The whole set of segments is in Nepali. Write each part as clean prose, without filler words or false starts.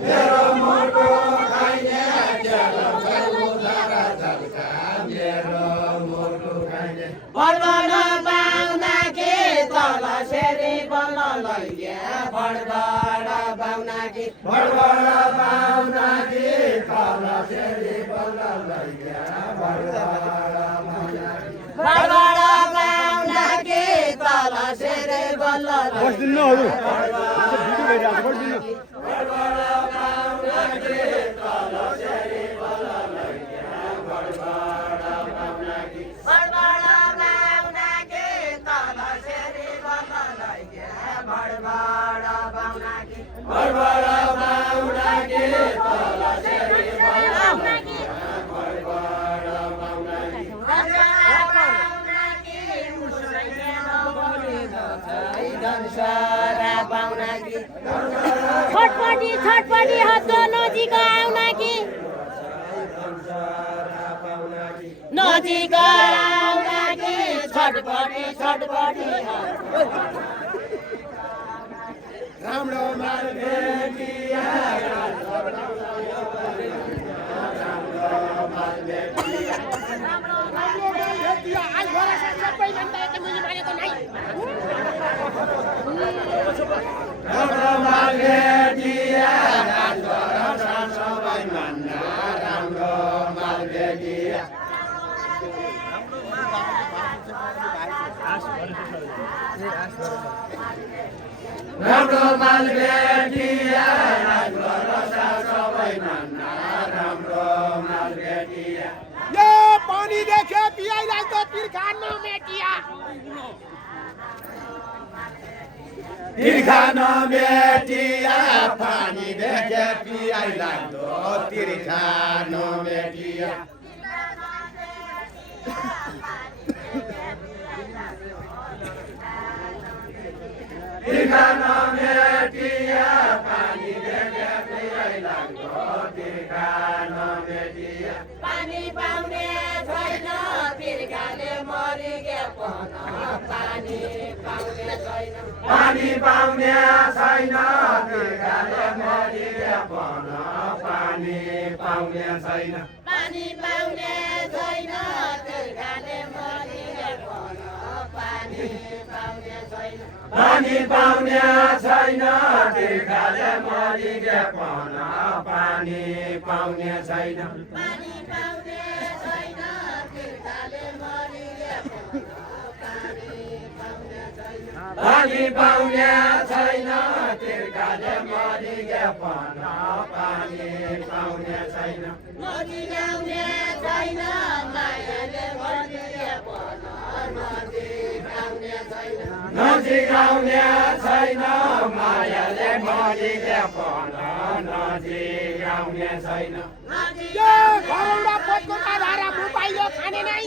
मेरो मोटो खाइने मेरो सारा झल्का मेरो मोटो खाइने बढ्न पाउना कि तल सेरी बल्ल लैया बढ्न पाउना कि बडबड पाउना कि तल सेरी बल्ल लैया बडबड पाउना कि तल सेरी बल्ल बस्दिनु हजुर भिडियो भइरहेको छ बस्दिनु छटपटी हात नजिक आउन कि नजिक आउन कि छटपटी राम्रो माल भेटिया राम्रो माल भेटिया सबै मान्दा राम्रो माल भेटिया राम्रो माल भेटिया सबै मान्दा राम्रो माल भेटिया यो पानी देखे पियाइलाई त तिर्खा नमेटिया तिर्खा नमेटिया पानी देखे पियाइ लाग्दो तिर्खा नमेटिया तिर्खा नमेटिया पानी देखे पियाइ लाग्दो तिर्खा नमेटिया पानी पाउने छैन तिर्खाले मरिगे पन पानी पाउने छैन पानी पाउने छैन तिर्खाले मरिगे पन पानी पाउने छैन पानी पाउने छैन तिर्खाले मरिगे पन पानी पाउने छैन पानी पाउने छैन तिर्खाले मरिगे पन पानी पाउने छैन पानी पाउने छैन तिर्खाले मरिगे पन पानी पाउने छैन पानी पाउने छैन तिर्खाले मरिगे पन पानी पाउने छैन नदी आउने छैन मायाले मरिगे पन नदी आउने छैन नजिक आउने छैन मायाले मरिगे पन नजिक आउने छैन यो घरौडा पोतको धारा मोबाइल खाने नै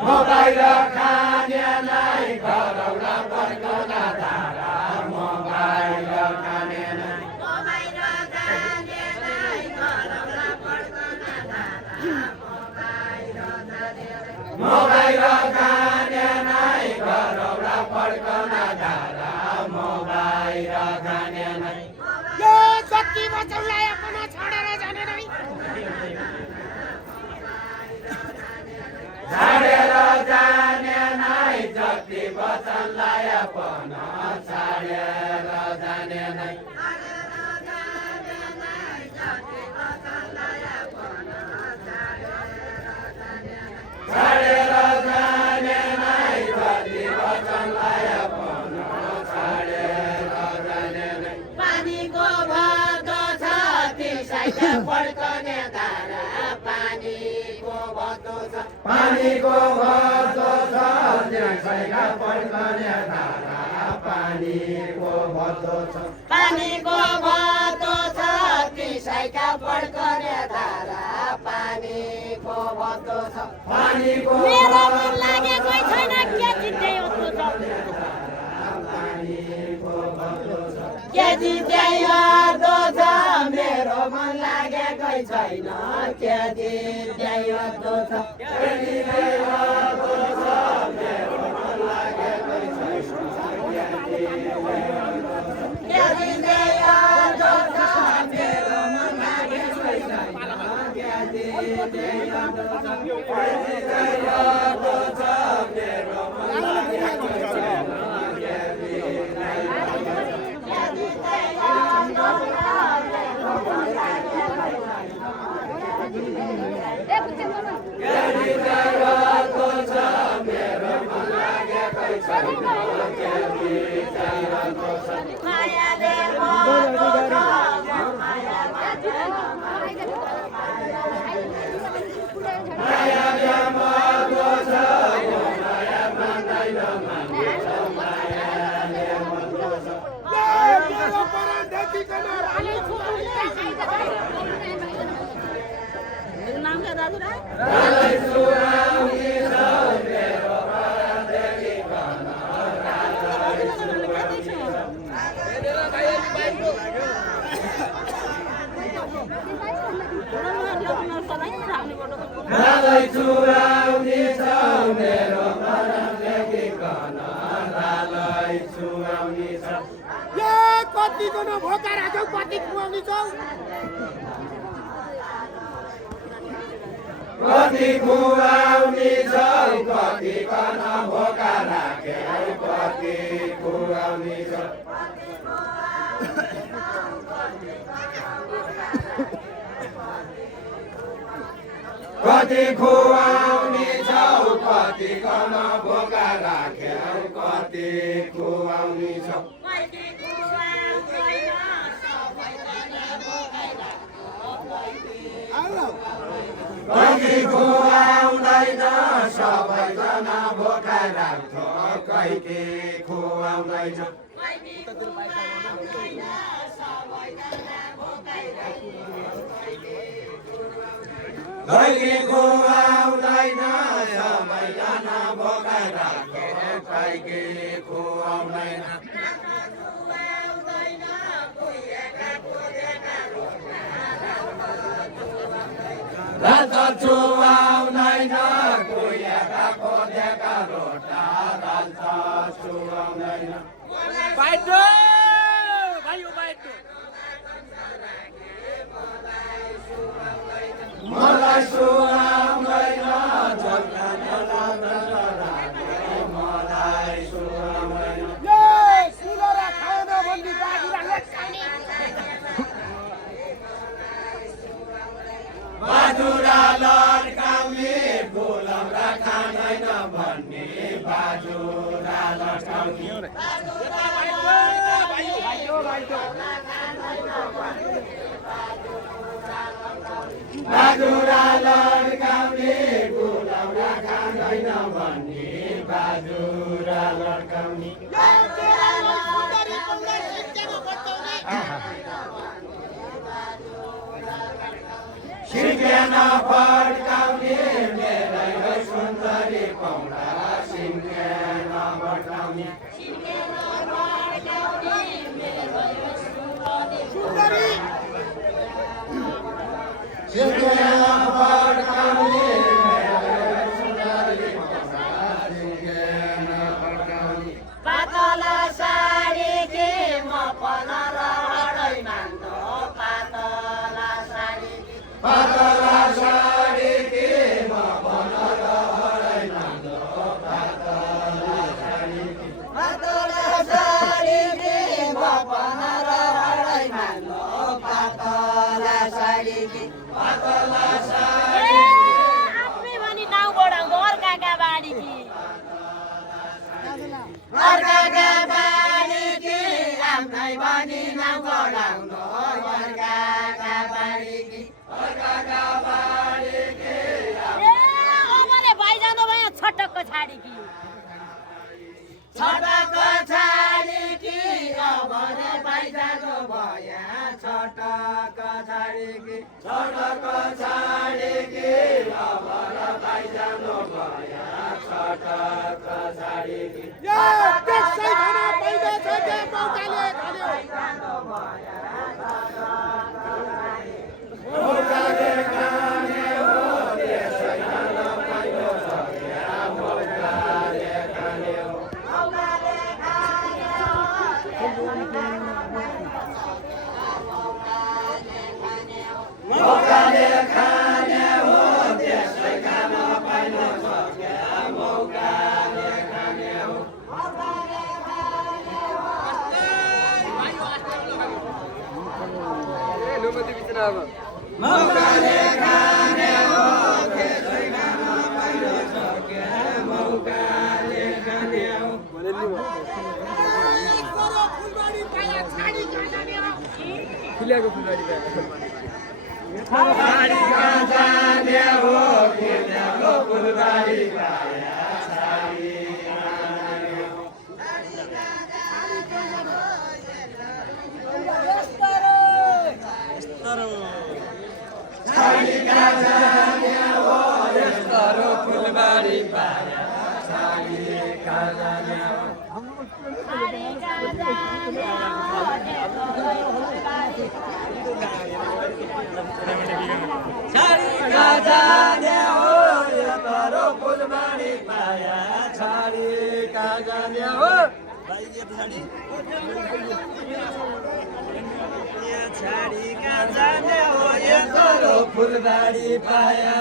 मोबाइल खाने नै घरौला पर्कना धारा मोबाइल खाने नै मोबाइल खाने नै घरौला पर्कना धारा मोबाइल खाने नै घरौला पर्कना धारा मोबाइल खाने नै यो जति बचाउलाई अपन छाडेर जाने नै छाडेर जाने नै जति वचनलाई अपन छाडेर जाने नै छाडेर जाने नै जति वचनलाई अपन छाडेर जाने नै पानीको भतो छ त्यसैले पड्कने धारा पानीको भतो छ पानीको भतो छ त्यसैका पड्कने धारा पानीको भतो छ पानीको भतो छ त्यसैका पड्कने धारा पानीको भतो छ पानीको मेरो मन लागेकै छैन के जित्दै हो त के जित्यो छ मेरो मन लागेकै छैन के जित्यो छ मेरो मन लागेकै कतिको न भोका राख्यौ कति खुवाउने छौ कति खुवाउने छौ कति कन भोका राख्यौ कति खुवाउने छौ कति खुवाउने छौ कति कन भोका राख्यौ कति खुवाउने छौ कति खुवाउँदैन सबैजना भोका राख्छ कहिले खुवाउँदैन कहिले खुवाउँदैन सबैजना भोका राख्छ कहिले खुवाउँदैन रात चुहाउँदैन कुहिएका खोजेका रोटा रात चुहाउँदैन बाइटो भाइयो बाइटो मलाई सुहाउँदैन मलाई सुहाउँदैन बाजुरा लड्काउने बोलाउँदा खाँदैन भन्ने बाजुरा लड्काउने बाजुरा लड्काउने बोलाउँदा खाँदैन भन्ने बाजुरा लड्काउने सिङ्गेन फड्काउने मेरै सुन्दरी पौडा सिङ्गेन फड्काउने सिङ्गेन फड्काउने मेरै सुन्दरी पौडा सिङ्गेन फड्काउने पातला साडी के म पनर हडै मान्दो पातला साडी पातला साडी के म पनर हडै मान्दो पातला साडी पातला साडी के म पनर हडै मान्दो पातला साडी के पातला आफ्नै भनी नाउँ बढाउँदो अर्काका बाडी कि अर्काका बाडी के आफ्नै भनी नाउँ बढाउँदो अर्काका बाडी के अर्काका बाडी के अमले भाइ जाँदो भयो छटक्क छाडी कि छटक छाडी कि अब रे पाइजाको भया छटक छाडी कि छटक छाडी के अब र पाइजानो भया छटक छाडी के त्यसै खाना पैदा छ त्यो मौकाले खाल्यो मौकाले खाने हो त्यसै खाना पाइलो छ या मौकाले खाने हो मौकाले खाने हो मौकाले खाने हो खेलै खान पाइलो सके मौकाले खाने हो फुलबारी कहाँ जाने हो खेल्नेको फुलबारी पाया छाडी छाडी कहाँ जाने हो यस्तो फुलबारी पाया छाडी कहाँ जाने हो छाडी कहाँ जाने हो यस्तो फुलबारी पाया छाडी कहाँ जाने हो छाडी कहाँ जाने हो यस्तो फुलबारी पाया